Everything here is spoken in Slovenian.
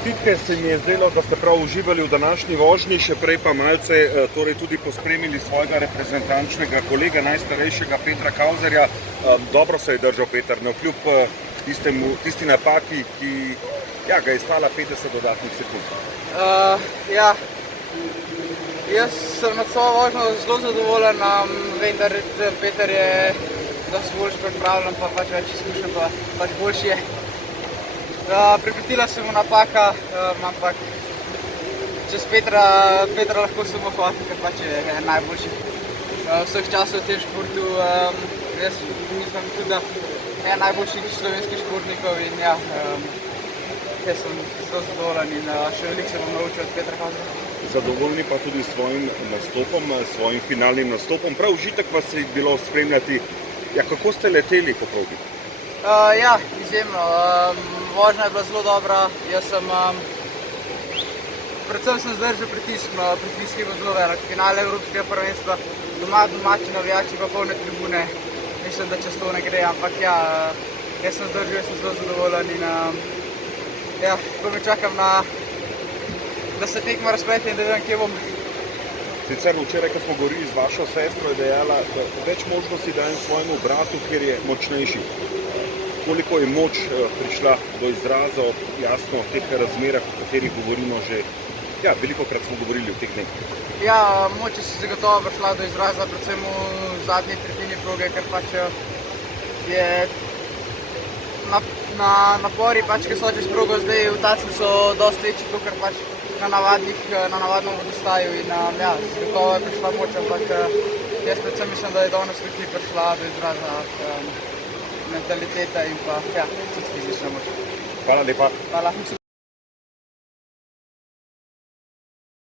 Čestitke, se mi je zdelo, da ste prav uživali v današnji vožnji, še prej pa malce torej tudi pospremili svojega reprezentančnega kolega, najstarejšega Petra Kauzerja. Dobro se je držal Peter, kljub tisti napaki, ki ga je stala 50 dodatnih sekund. Jaz sem nad svojo vožnjo zelo zadovoljen, vem, da Peter je dosti boljši pripravljen, pa pač več izkušenj, pa pač boljši je. Pripetila se mu napaka, ampak čez Petra lahko samo hvala, ker pač je najboljši vseh časov v tem športu. Jaz mislim tudi, da je najboljših slovenskih športnikov in jaz sem zelo zadovoljen in še veliko se bom naučil od Petra Kauzerja. Zadovoljni pa tudi s svojim nastopom, svojim finalnim nastopom. Prav užitek vas je bilo spremljati. Kako ste leteli po progi? Izjemno. Vožnja je bila zelo dobra. Predvsem sem zdržal pritisk, pritisk je bil zelo velik. Finale Evropskega prvenstva, domači navijači pa polne tribune. Mislim, da čez to ne gre, ampak jaz sem zdržal, jaz sem zelo zadovoljen in ko me čakam da se tekma razplete in da vem, kje bom. Sicer včeraj, ko smo govorili z vašo sestro, je dejala, da več možnosti dajem svojemu bratu, ker je močnejši. Koliko je moč prišla do izraza ob jasno teh razmerah, o katerih govorimo že, velikokrat smo govorili v teh dneh. Moč je zagotovo prišla do izraza, predvsem v zadnji tretjini proge, ker pač je napori, ki so čez progo zdaj v Tacnu, so dosti večji, kot pač na navadnem vodostaju in zagotovo je prišla moč, ampak jaz predvsem mislim, da je danes tukaj prišla do izraza mentaliteta in pa tudi fizična moč. Hvala lepa. Hvala.